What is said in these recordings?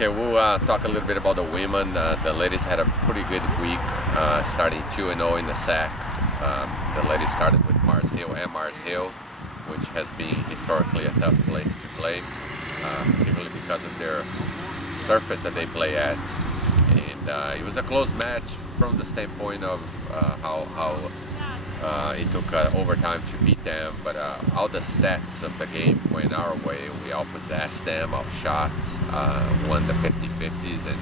Okay, we'll talk a little bit about the women. The ladies had a pretty good week, starting 2-0 in the SAC. The ladies started with Mars Hill and Mars Hill, which has been historically a tough place to play, particularly because of their surface that they play at. And it was a close match from the standpoint of how it took overtime to beat them, but all the stats of the game went our way. We outpossessed them, outshot, won the 50-50s, and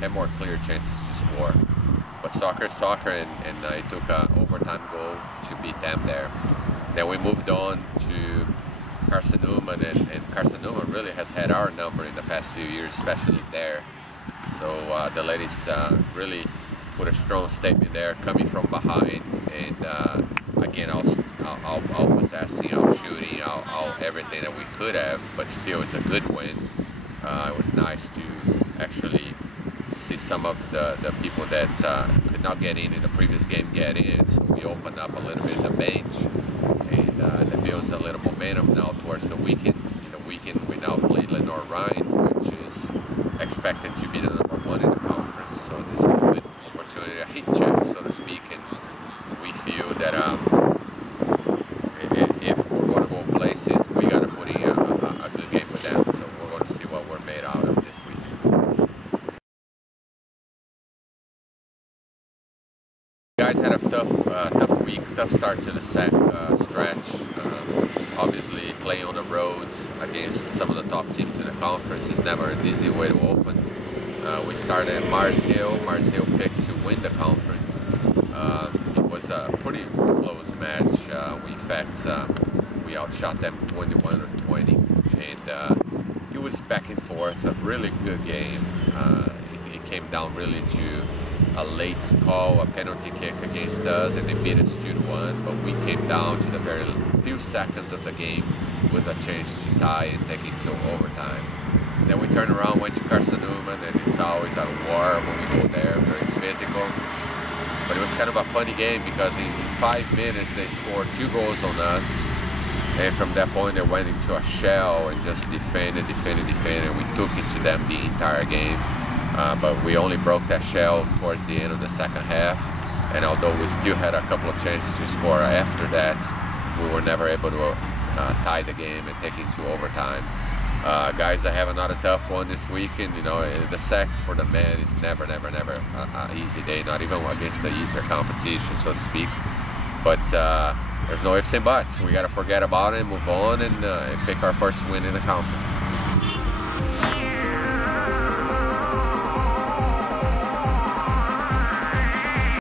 had more clear chances to score. But soccer is soccer, and it took an overtime goal to beat them there. Then we moved on to Carson-Newman, and Carson-Newman really has had our number in the past few years, especially there. So the ladies really put a strong statement there, coming from behind, and again, all possessing, all shooting, all everything that we could have, but still it's a good win. It was nice to actually see some of the people that could not get in the previous game get in, so we opened up a little bit the bench, and that builds a little momentum now towards the weekend. In the weekend we now play Lenore Rhine, which is expected to be the #1 in the conference, so this is a good opportunity, a heat check, so to speak, and we feel that if we're going to go places, we got to put in a good game with them, so we're going to see what we're made out of this week. Guys had a tough week, tough start to the SAC stretch. Obviously playing on the roads against some of the top teams in the conference is never an easy way to open. We started at Mars Hill. Mars Hill picked to win the conference. It was a pretty close match. In fact, we outshot them 21-20, and it was back and forth, a really good game. It came down really to a late call, a penalty kick against us, and they beat us 2-1, but we came down to the very few seconds of the game with a chance to tie and take it to overtime. Then we turned around, went to Carson-Newman, and it's always a war when we go there, very physical. But it was kind of a funny game because in 5 minutes they scored 2 goals on us, and from that point they went into a shell and just defended. We took it to them the entire game, but we only broke that shell towards the end of the second half, and although we still had a couple of chances to score after that, we were never able to tie the game and take it to overtime. Guys, I have another tough one this weekend. You know, the SAC for the men is never an easy day, not even against the easier competition, so to speak. But there's no ifs and buts. We got to forget about it, move on, and pick our first win in the conference.